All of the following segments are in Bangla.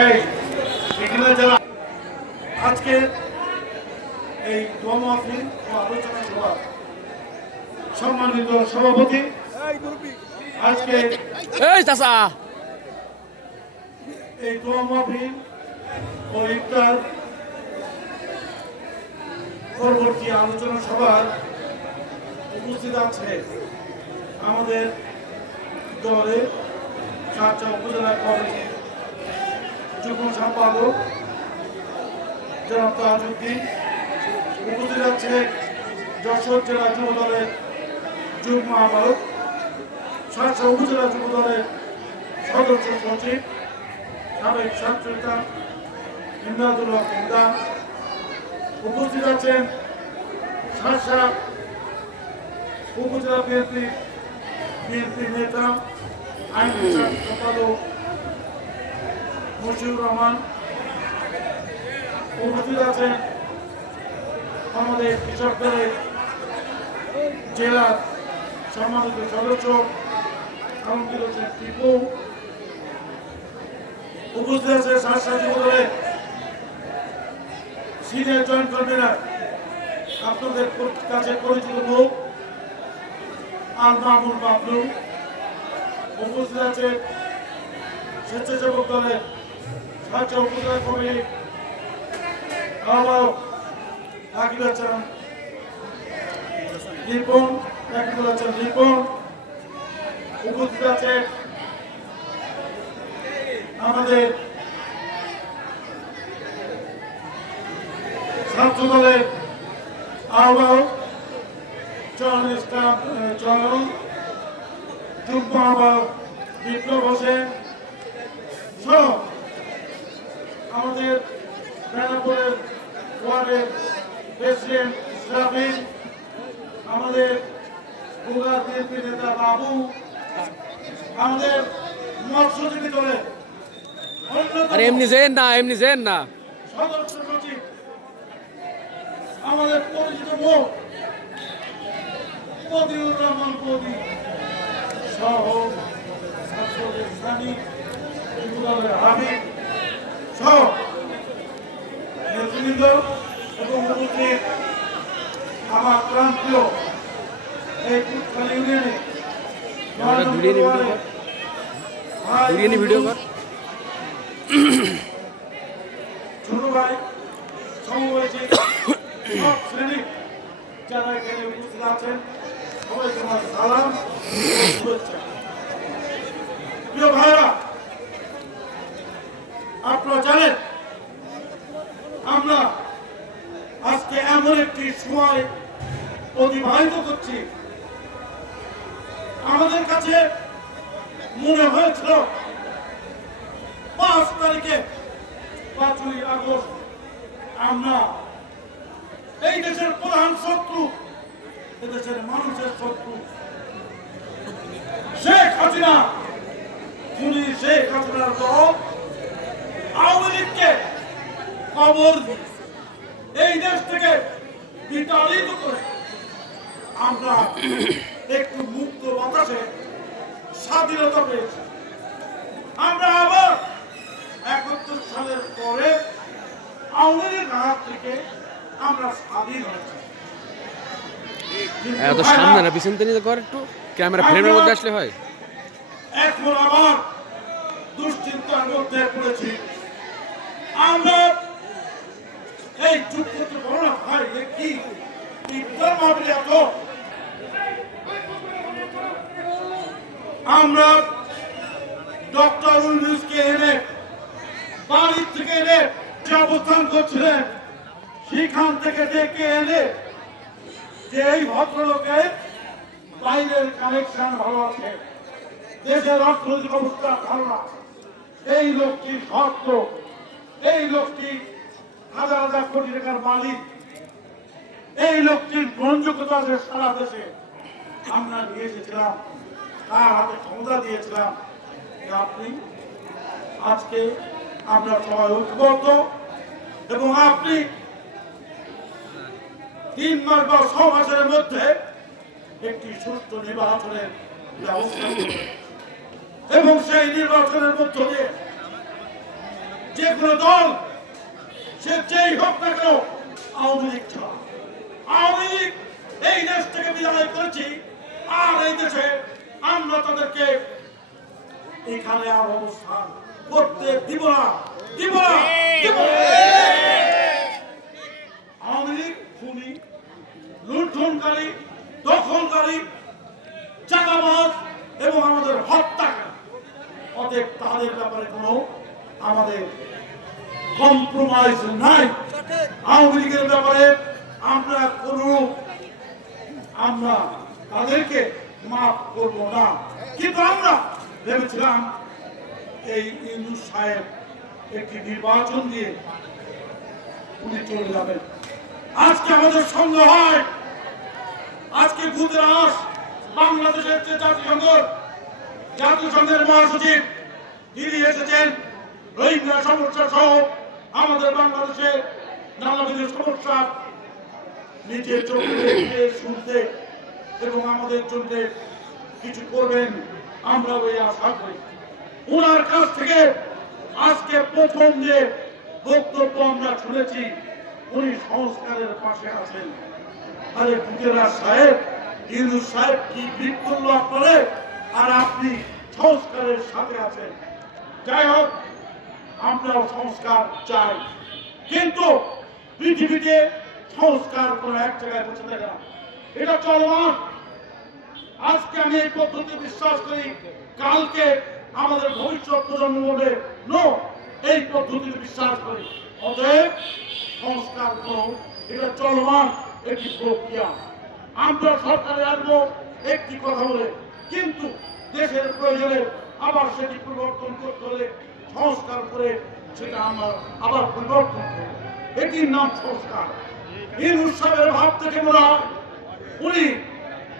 এই এখানে যারা আজকে এই দোয়া মাহফিল ও আলোচনা সভা সম্মানিত সভাপতি আজকে এই দোয়া মাহফিল ও ইফতার পরবর্তী আলোচনা সভার উপস্থিত আছে আমাদের দলে সাতটা উপজেলা কমিটির যুগ্ম সম্পাদক জনাব তাজউদ্দিন, উপস্থিত আছে যশোর জেলা যুব দলের যুগ্ম আহ্বায়ক, সাতটা উপজেলা যুব দলের সদস্য সচিব, সাবেক ছাত্রনেতা ইমদাদুল হক ইমদাদ, উপস্থিত আছেন সাতটা উপজেলা বিএনপি নেতা আইন সম্পাদক মশিউর রহমান, উপস্থিত আছেন আমাদের কৃষক দলের জেলার সম্মানিত সদস্য আলমগীর হোসেন টিপু, উপস্থিত আছে সাতটা যুব দলের সিনিয়র জয়েন্ট কনভেনার আপনাদের কাছে পরিচিত মুখ আল মামুন বাবলু, উপস্থিত আছে স্বেচ্ছাসেবক দলের সাতটা উপজেলা কমিটির আহ্বায়ক আকিব হাসান রিপন, উপস্থিত আছে আমাদের ছাত্র দলের আহ্বায়ক চয়ন যুগ্ম আহ্বায়ক বিপ্লব হোসেন সহ আমাদের বেনাপুরের ওয়ার্ডের প্রেসিডেন্ট ইসলামিন, আমাদের বুগার বিএনপি নেতা বাবু, আমাদের মৎস্যজীবী দলের এমনি যেন না সদস্য সচিব, আমাদের পরিচিত মুখ পদিউর রহমান পদি সহ ছাত্রদের স্বামী দলের হাবিব সহ নেতৃবৃন্দ এবং উপস্থিত আমার প্রান্তীয় এই কুটখালী ইউনিয়নে ভিডিও কর ছোট ভাই সমবয়সী সব শ্রেণী যারা এখানে উপস্থিত আছেন সবাইকে আমার সালাম শুভেচ্ছা। প্রিয় ভাইরা, আপনারা জানেন আমরা আজকে এমন একটি সময় অতিবাহিত করছি, আমাদের কাছে মনে হয়েছিল 5 তারিখে 5ই আগস্ট আমরা এই দেশের প্রধান শত্রু, এদেশের মানুষের শত্রু শেখ হাসিনা, খুনি শেখ হাসিনার দল আওয়ামী লীগকে খবর এই দেশ থেকে বিতাড়িত করে আমরা একটু মুক্ত বাতাসে স্বাধীনতা পেয়েছি। আমরা আবার 71 সালের পরে আওয়ামী লীগ হাত থেকে আমরা স্বাধীন হয়েছি। এত সামনে না পিছন থেকে কর, একটু ক্যামেরা ফ্রেমের মধ্যে আসলে হয়। এখন আবার দুশ্চিন্তার মধ্যে পড়েছি। আমরা এই যুগ করতে পারো না ভাই, কি ইফতার মাহফিল এত আমরা ডক্টর ইউনূসকে এনে বাড়ি থেকে এনে যে অবস্থান করছিলেন সেখান থেকে ডেকে এনে যে এই ভদ্রলোকের বাইরের কানেকশন ভালো আছে, দেশের অর্থনৈতিক অবস্থা ভালো না, এই লোকটি শর্ত, এই লোকটি হাজার হাজার কোটি টাকার মালিক, এই লোকটির গ্রহণযোগ্যতা আছে সারা দেশে। আমরা নিয়ে এসেছিলাম, তার হাতে ক্ষমতা দিয়েছিলাম যে আপনি আজকে আমরা সবাই ঐক্যবদ্ধ এবং আপনি 3 মাস বা 6 মাসের মধ্যে একটি সুষ্ঠু নির্বাচনের ব্যবস্থা করবেন এবং সেই নির্বাচনের মধ্য দিয়ে যে কোনো দল সে যেই হোক না কেন আওয়ামী লীগ ছাড়া। আওয়ামী লীগ এই দেশ থেকে বিদায় করেছি, আর এই দেশে আমরা তাদেরকে এখানে আর অবস্থান করতে দিব না, দিব না, দিব না। আওয়ামী লীগ খুনি, লুণ্ঠনকারী, দখলকারী, চাঁদাবাজ এবং আমাদের হত্যাকারী। অতএব তাদের ব্যাপারে কোনো আমাদের কম্প্রোমাইজ নাই। আওয়ামী লীগের ব্যাপারে আমরা তাদেরকে মাফ করব না। কিন্তু আমরা ভেবেছিলাম এই ইউনূস সাহেব একটি নির্বাচন দিয়ে উনি চলে যাবেন। আজকে আমাদের সঙ্গে হয়, আজকে গুজরাট বাংলাদেশের যে জাতিসংঘের মহাসচিব তিনি এসেছেন রোহিঙ্গা সমস্যা সহ আমাদের বাংলাদেশের নানাবিধ সমস্যা নিজের চোখে দেখতে শুনতে এবং আমাদের জন্য কিছু করবেন আমরা ওই আশা করি। ওনার কাছ থেকে আজকে প্রথম যে বক্তব্য আমরা শুনেছি, উনি সংস্কারের পাশে আছেন। আরে গুজরাট সাহেব, ইউনূস সাহেব কি ভিড় করলো আপনারে, আর আপনি সংস্কারের সাথে আছেন। যাই হোক, আমরাও সংস্কার চাই, কিন্তু পৃথিবীতে সংস্কার কোনো এক জায়গায় বসে থাকে না, এটা চলমান। আজকে আমি এই পদ্ধতি বিশ্বাস করি, কালকে আমাদের ভবিষ্যৎ প্রজন্ম বলে নো, এই পদ্ধতিতে বিশ্বাস করি। অতএব সংস্কার করো, এটা চলমান একটি প্রক্রিয়া। আমরা সরকারে আসবো একটি কথা বলে, কিন্তু দেশের প্রয়োজনে আবার সেটি পরিবর্তন করতে হলে সংস্কার করে সেটা আমরা আবার পরিবর্তন করব। এটির নাম সংস্কার। এই উৎসবের ভাব থেকে মনে হয় উনি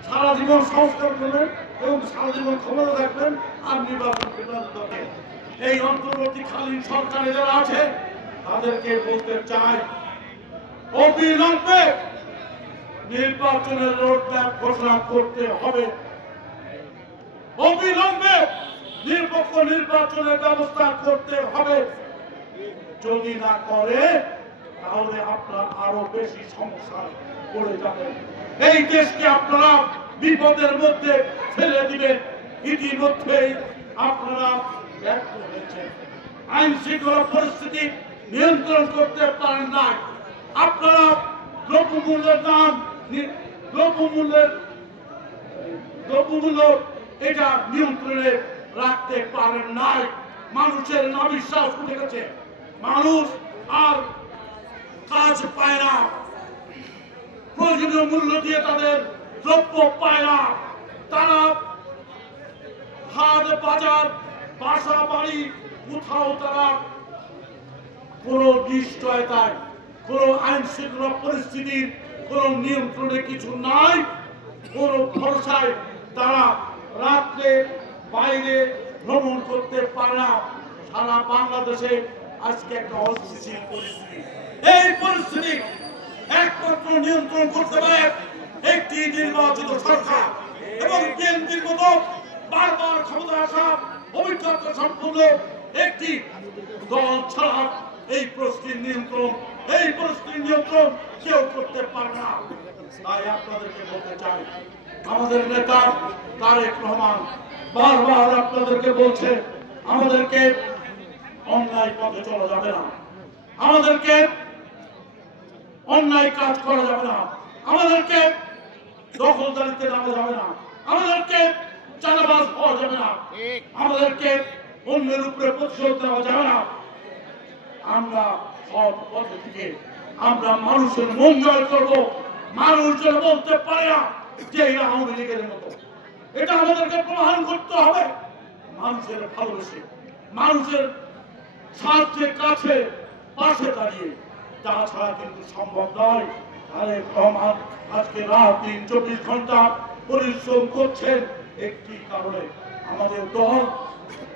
সারা জীবন সংস্কার করবেন এবং সারা জীবন ক্ষমতা থাকবেন আর নির্বাচন করবেন। এই অন্তর্বর্তীকালীন সরকারে যারা আছে তাদেরকে বলতে চাই, অবিলম্বে নির্বাচনের রোডম্যাপ ঘোষণা করতে হবে। অবিলম্বে নিরপেক্ষ নির্বাচনের ব্যবস্থা করতে হবে। যদি না করে তাহলে আপনারা আরো বেশি সমস্যায় পড়ে যাবেন। এই দেশকে আপনারা বিপদের মধ্যে ফেলে দিবেন। ইতিমধ্যেই আপনারা ব্যর্থ হয়েছেন। আইন শৃঙ্খলা পরিস্থিতি নিয়ন্ত্রণ করতে পারেন নাই। আপনারা দ্রব্যমূল্যের দাম, দ্রব্যমূল্য এটা নিয়ন্ত্রণে রাখতে পারেন নাই। মানুষের অবিশ্বাস উঠে গেছে, মানুষ আর কাজ পায় না, প্রয়োজনীয় মূল্য দিয়ে তাদের দ্রব্য পায় না। তারা হাট বাজার বাসা বাড়ি কোথাও তারা কোন নিশ্চয়তায়, কোন আইন শৃঙ্খলা পরিস্থিতির কোন নিয়ন্ত্রণে কিছু নাই, কোন ভরসায় তারা রাত্রে বাইরে ভ্রমণ করতে পারে না। সারা বাংলাদেশে আজকে একটা অস্থিতিশীল পরিস্থিতি। এই পরিস্থিতি একমাত্র নিয়ন্ত্রণ করতে পারে একটি নির্বাচিত সরকার এবং বিএনপির মতো বারবার ক্ষমতা আসা অভিজ্ঞতা সম্পন্ন একটি দল ছাড়া এই পরিস্থিতির নিয়ন্ত্রণ কেউ করতে পারে না। তাই আপনাদেরকে বলতে চাই, আমাদের নেতা তারেক রহমান বারবার আপনাদেরকে বলছে, আমাদেরকে অন্যায় পথে চলা যাবে না, আমাদেরকে অন্যায় কাজ করা যাবে না, আমাদেরকে দখলদারিতে নামা যাবে না, আমাদেরকে চাঁদাবাজ হওয়া যাবে না, আমাদেরকে অন্যের উপরে প্রতিশোধ দেওয়া যাবে না। আমরা সৎ পথে থেকে আমরা মানুষের মন জয় করবো। মানুষ যেন বলতে পারে না যে এরা আওয়ামী লীগের মতো। এটা আমাদেরকে প্রমাণ করতে হবে। মানুষের ভালোবেসে, মানুষের স্বার্থের কাছে পাশে দাঁড়িয়ে, তাছাড়া কিন্তু সম্ভব নয়। তারেক রহমান আজকে রাত দিন 24 ঘন্টা পরিশ্রম করছেন একটি কারণে, আমাদের দল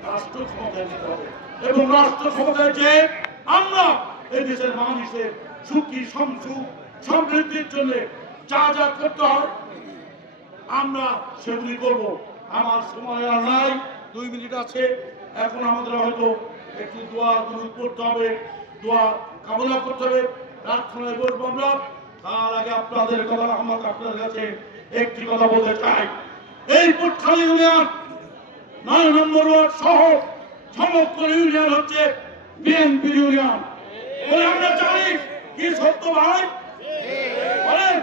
রাষ্ট্র ক্ষমতায় নিতে হবে এবং রাষ্ট্র ক্ষমতায় যে আমরা এই দেশের মানুষের সুখী সমৃদ্ধির জন্য যা যা করতে হয় আমরা সেগুলি করব। আমার সময় আর নাই, 2 মিনিট আছে। এখন আমাদের হয়তো একটু দোয়া দুরূদ পড়তে হবে, দোয়া কামনা করতে হবে, প্রার্থনায় বলবো আমরা। তার আগে আপনাদের কথা আপনাদের কাছে একটি কথা বলতে চাই। এই পুটখালি ইউনিয়ন 9 নম্বর ওয়ার্ড সহ সমগ্র ইউনিয়ন হচ্ছে বিএনপি ইউনিয়ন বলে আমরা জানি। কি সত্য ভাই? বলেন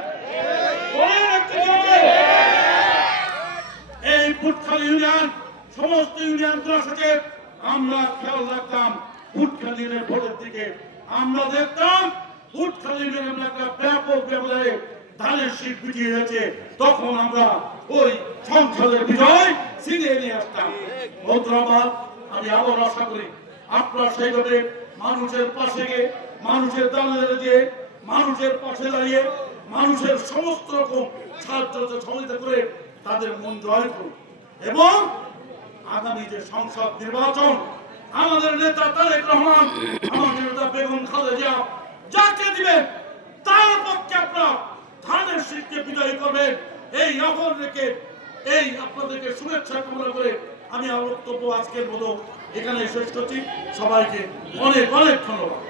বলেন একটু জোরে। এই পুটখালি ইউনিয়ন সমস্ত ইউনিয়নগুলোর সাথে আমরা খেয়াল রাখতাম পুটখালি ইউনিয়নের ভোটের দিকে। আমরা দেখতাম পুটখালি ইউনিয়নের একটা ব্যাপক ব্যবধানে ধানের শীত পিটিয়ে গেছে, তখন আমরা ওই সংসদের বিজয় ছিনিয়ে নিয়ে আসতাম। বন্ধুরা, আমি আবার আশা করি আপনারা সেইভাবে মানুষের পাশে গিয়ে, মানুষের দাঁড়িয়ে দিয়ে, মানুষের পাশে দাঁড়িয়ে, মানুষের সমস্ত রকম সাহায্য সহযোগিতা করে তাদের মন জয় করুন। এবং আগামী যে সংসদ নির্বাচন, আমাদের নেতা তারেক রহমান, আমাদের নেতা বেগম খালেদা জিয়া যাকে দিবেন তার পক্ষে আপনারা ধানের শীতকে বিজয়ী করবেন। এই আহ্বান রেখে এই আপনাদেরকে শুভেচ্ছা কামনা করে আমি আমার বক্তব্য আজকের মতো এখানে শেষ করছি। সবাইকে অনেক অনেক ধন্যবাদ।